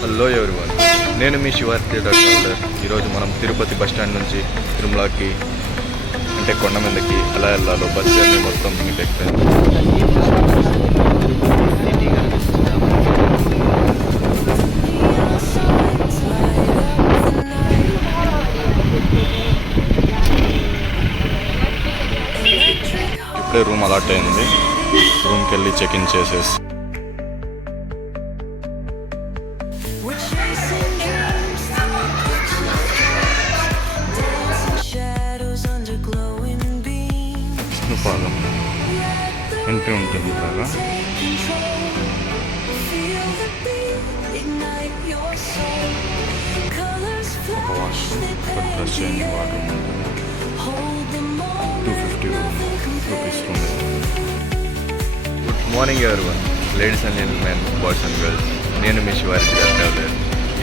Hello everyone, నేను మీ శివార్తి traveller. ఈరోజు మనం తిరుపతి బస్ స్టాండ్ నుంచి తిరుమలకి అంటే కొండ మీదకి ఎలా వెళ్ళాలో బస్ జర్నీ మొత్తం మీకు ఎక్స్ప్లెయిన్. ఇప్పుడే రూమ్ అలాట్ అయింది. రూమ్కి వెళ్ళి చెక్ ఇన్ చేసేసి విష్ణుపాదం ఎంట్రీ ఉంటుంది. ఇలాగా ఒక వాష్రూమ్, ఒక డ్రెస్ చేంజ్ వాటర్ ఉంటుంది. 250 rupees room. Good morning everyone, ladies and gentlemen, boys and girls. నేను మీ శివార్తి ట్రావెలర్.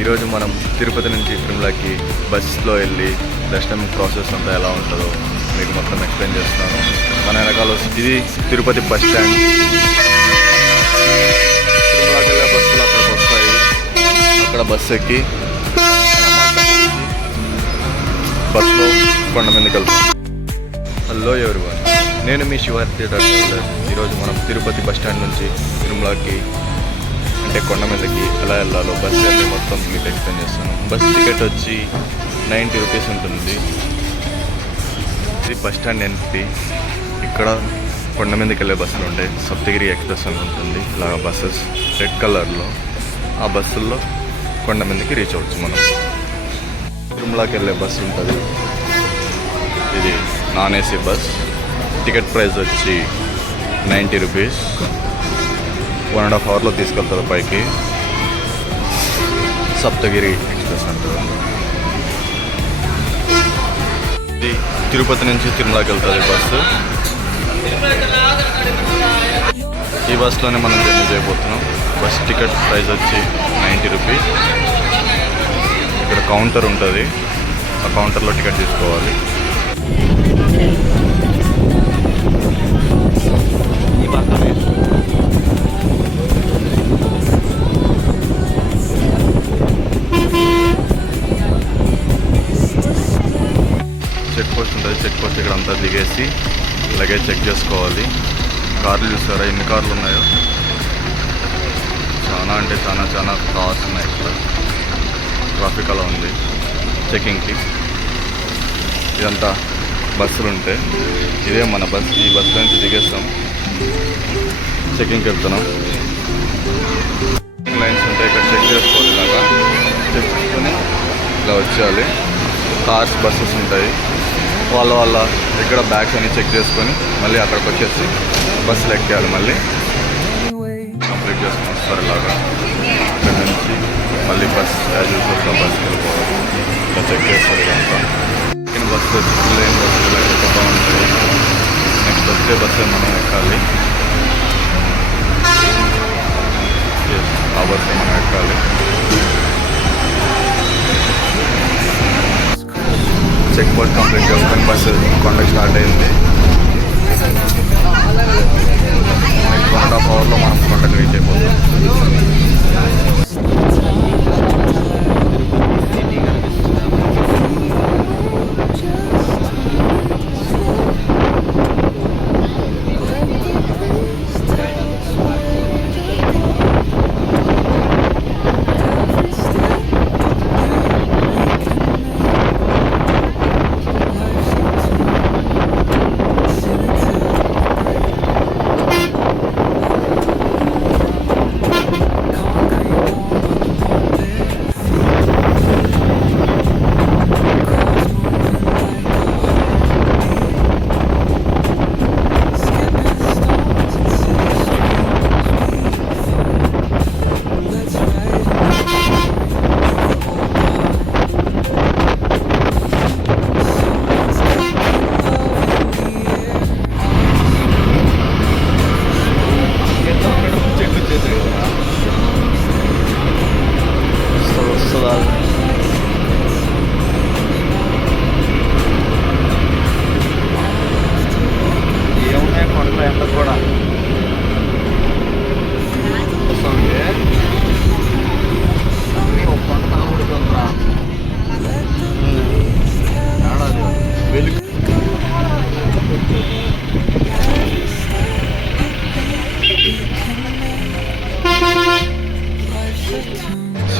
ఈరోజు మనం తిరుపతి నుంచి తిరుమలకి బస్లో వెళ్ళి దర్శనం ప్రాసెస్ అంతా ఎలా ఉంటుందో మీకు మొత్తం ఎక్స్ప్లెయిన్ చేస్తున్నాను. మన వెనకాల ఇది తిరుపతి బస్ స్టాండ్. తిరుమలకి వెళ్ళే బస్సులు అక్కడికి వస్తాయి. అక్కడ బస్సు ఎక్కి బస్సులో కొండ మీదకి వెళ్తాం. హలో ఎవరివన్, నేను మీ శివార్తి ట్రావెలర్. ఈరోజు మనం తిరుపతి బస్ స్టాండ్ నుంచి తిరుమలకి అంటే కొండ మీదకి ఎలా వెళ్ళాలో బస్ జర్నీ మొత్తం మీకు ఎక్స్ప్లెయిన్ చేస్తాను. బస్ టికెట్ వచ్చి 90 రూపీస్ ఉంటుంది. ఇది బస్ స్టాండ్ ఎంట్రీ. ఇక్కడ కొండ మీదకి వెళ్ళే బస్సులు ఉంటాయి. సప్తగిరి ఎక్స్ప్రెస్ అని ఉంటుంది. ఇలాగ బస్సెస్ రెడ్ కలర్లో, ఆ బస్సుల్లో కొండ మీదకి రీచ్ అవ్వచ్చు మనం. తిరుమలకి వెళ్ళే బస్సు ఉంటుంది. ఇది non AC bus. Ticket price వచ్చి 90 రూపీస్. 1.5 అవర్లో తీసుకెళ్తారు పైకి. సప్తగిరి ఎక్స్ప్రెస్ అంటారు. ఇది తిరుపతి నుంచి తిరుమలకి వెళ్తుంది బస్సు. ఈ బస్సులోనే మనం జర్నీ చేయబోతున్నాం. బస్ టికెట్ ప్రైస్ వచ్చి 90 రూపీస్. ఇక్కడ కౌంటర్ ఉంటుంది. ఆ కౌంటర్లో టికెట్ తీసుకోవాలి. చెక్ పోస్ట్ ఉంటుంది. చెక్ పోస్ట్ ఇక్కడ అంతా దిగేసి లగేజ్ చెక్ చేసుకోవాలి. కార్లు చూస్తారా ఎన్ని కార్లు ఉన్నాయో. చాలా అంటే చాలా కార్స్ ఉన్నాయి. ఇక్కడ ట్రాఫిక్ అలా ఉంది చెకింగ్కి. ఇదంతా బస్సులు ఉంటాయి. ఇదే మన బస్. ఈ బస్సు నుంచి దిగేస్తాం. చెకింగ్కి వెళ్తున్నాం. లైన్స్ ఉంటాయి. ఇక్కడ చెక్ చేసుకోవాలి. ఇలాగా చెక్ చేసుకొని ఇలా వచ్చేయాలి. కార్స్ బస్సెస్ ఉంటాయి. వాళ్ళ ఇక్కడ బ్యాగ్స్ అన్ని చెక్ చేసుకొని మళ్ళీ అక్కడికి వచ్చేసి బస్సులు ఎక్కేయాలి. మళ్ళీ కంప్లీట్ చేసుకొని వస్తారు. ఇలాగా ఇక్కడ నుంచి మళ్ళీ బస్ యాజ్ యూజువల్గా బస్కి వెళ్ళిపోవాలి. ఇలా చెక్ చేస్తారు. ఇదంతా ఎక్కిన బస్సు లేని బస్సులు ఇలా ఎక్కుతూ ఉంటాయి. నెక్స్ట్ వచ్చే బస్సు మనం ఎక్కాలి. ఆ బస్సు మనం ఎక్కాలి. చెక్ పోస్ట్ కంప్లీట్ చేసుకొని బస్సు కొండకి స్టార్ట్ అయింది. నెక్స్ట్ 1.5 అవర్లో మనం కొండకి రీచ్ అయిపోతాం.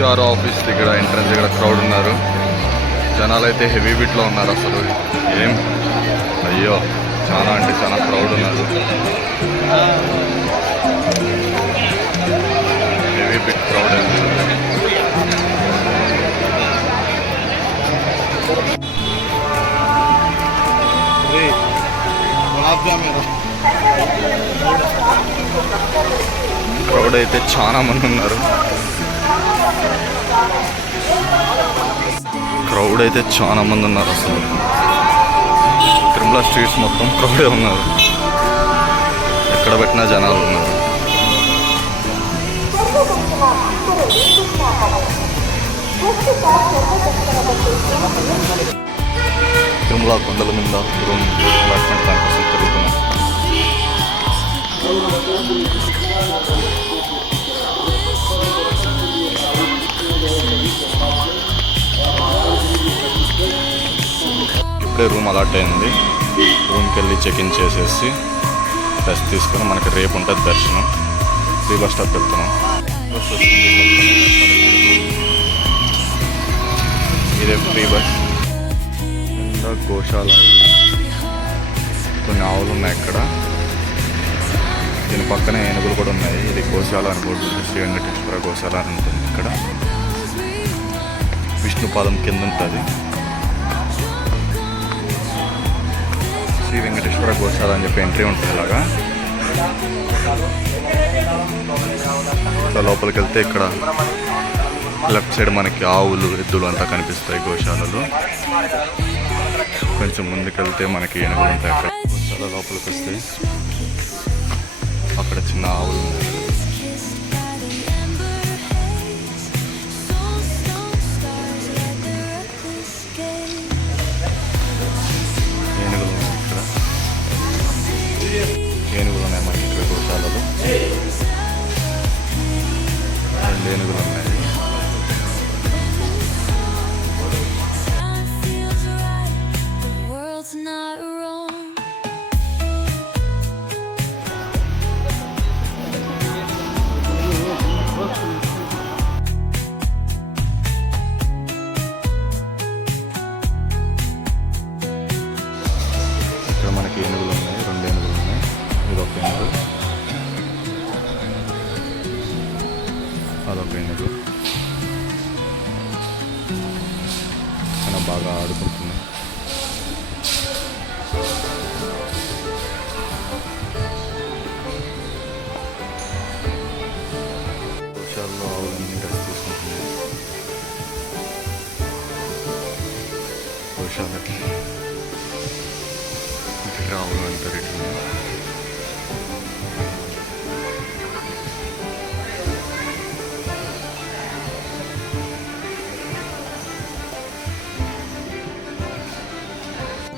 సిఆర్ఓ ఆఫీస్ దగ్గర ఎంట్రన్స్ దగ్గర క్రౌడ్ ఉన్నారు. జనాలు అయితే హెవీ బిట్లో ఉన్నారు. అసలు ఏం అయ్యో చాలా అంటే చాలా క్రౌడ్ ఉన్నారు. హెవీ బిట్ క్రౌడ్ క్రౌడ్ అయితే చాలా మంది ఉన్నారు. క్రౌడ్ అయితే చాలా మంది ఉన్నారు. అసలు తిరుమల స్ట్రీట్స్ మొత్తం క్రౌడే ఉన్నారు. ఎక్కడ పెట్టినా జనాలు ఉన్నారు. తిరుమల కొండల మీద రూమ్ అలాట్మెంట్ దానికోసం తిరుగుతున్నాం. ఇప్పుడే రూమ్ అలాట్ అయింది. రూమ్కి వెళ్ళి చెక్ఇన్ చేసేసి టెస్ట్ తీసుకొని మనకి రేపు ఉంటుంది దర్శనం. ఫ్రీ బస్ స్టాప్ వెళ్తున్నాం. ఇదే ఫ్రీ బస్. ఇంకా గోశాల, కొన్ని ఆవులు ఉన్నాయి ఇక్కడ. దీని పక్కనే ఏనుగులు కూడా ఉన్నాయి. ఇది గోశాల అనుకుంటుంది. శ్రీ వెంకటేశ్వర గోశాల అని ఉంటుంది. ఇక్కడ విష్ణుపాదం కింద ఉంటుంది. శ్రీ వెంకటేశ్వర గోశాల అని చెప్పి ఎంట్రీ ఉంటుంది. ఇలాగా లోపలికి వెళ్తే ఇక్కడ లెఫ్ట్ సైడ్ మనకి ఆవులు, ఎద్దులు అంతా కనిపిస్తాయి గోశాలలో. కొంచెం ముందుకెళ్తే మనకి ఏనుగులు ఉంటాయి. అక్కడ గోశాల లోపలికి వస్తే అక్కడ చిన్న ఆవులు ఉన్నాయి. ఏనుగులు ఉన్నాయి. ఇక్కడ ఏనుగులు ఉన్నాయి మనకి ఇక్కడ గోశాలలో. 2 ఏనుగులు ఉన్నాయి. ఇక్కడ మనకి ఏనుగులు ఉన్నాయి. 2 ఏనుగులు ఉన్నాయి. ఇది ఒక ఏనుగు, అదొక ఏనుగు. చాలా బాగా ఆడుకుంటున్నాయి. గోశాలలో ఆవులన్నీ రెస్ట్ తీసుకుంటున్నాయి. గోశాలకి ఇక్కడ ఆవులు అంటారు.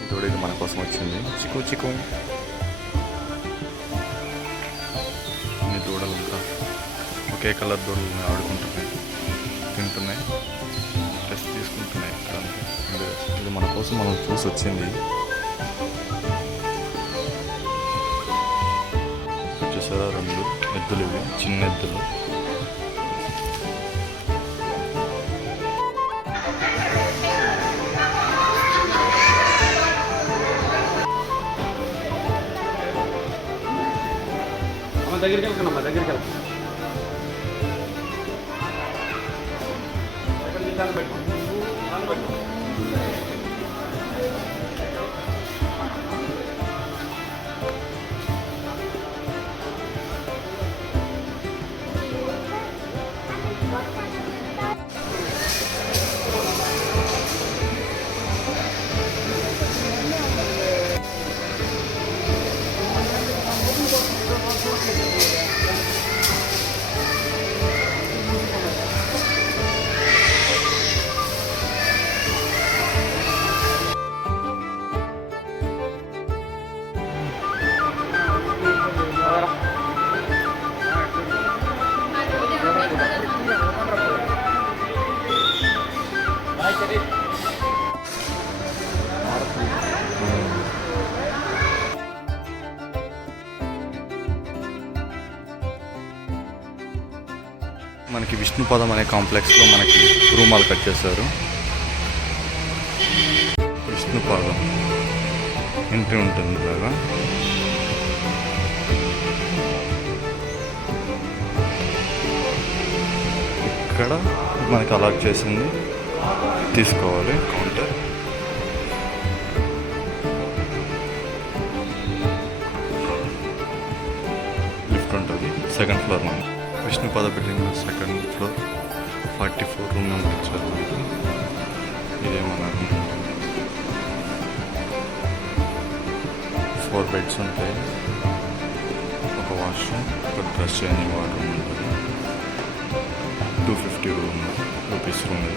ఇట్లా ఇది మన కోసం వచ్చింది. చిక్కు చిక్కు ఇన్ని దూడలు ఇంకా ఒకే కలర్ దూడలు ఆడుకుంటున్నాయి, తింటున్నాయి, టెస్ట్ తీసుకుంటున్నాయి. ఇక్కడ ఇది మన కోసం మనం చూసి వచ్చింది. చూసారా 2 ఎద్దులు, ఇవి చిన్న ఎద్దులు. దగ్గరికి వెళ్తున్నామ్మా, దగ్గరికి వెళ్తాం. మనకి విష్ణుపదం అనే కాంప్లెక్స్లో మనకి రూమ్ కట్ చేశారు. విష్ణుపాదం ఎంట్రీ ఉంటుంది ఇలాగా. ఇక్కడ మనకి అలాట్ చేసింది తీసుకోవాలి కౌంటర్. లిఫ్ట్ ఉంటుంది సెకండ్ ఫ్లోర్. మనం Vishnupad building second floor 44 room number ఇచ్చారు. ఇదేమన్నా 4 బెడ్స్ ఉంటాయి, ఒక వాష్రూమ్, ఒక డ్రెస్ చేంజింగ్ వాటర్ ఉంటుంది. 250 రూపీస్ రూమ్.